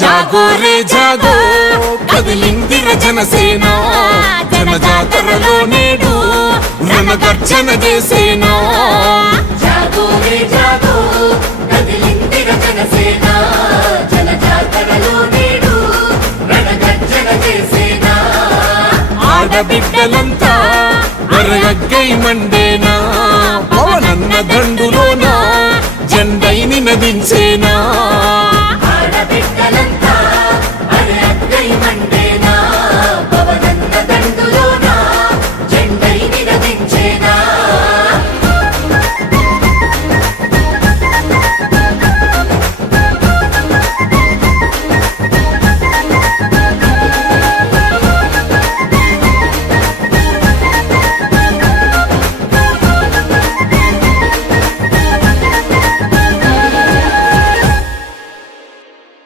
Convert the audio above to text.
జాగో రే జాగో కదిలిందిర జనసేన జన జాతరలో నేడు రణగర్జన చేసేనా జాగో రే జాగో కదిలిందిర జనసేన జన జాతరలో నేడు రణగర్జన చేసేనా ఆడబిడ్డలంతా వరగై మండేనా పవనన్న దండులోనా జెండై నినదించేనా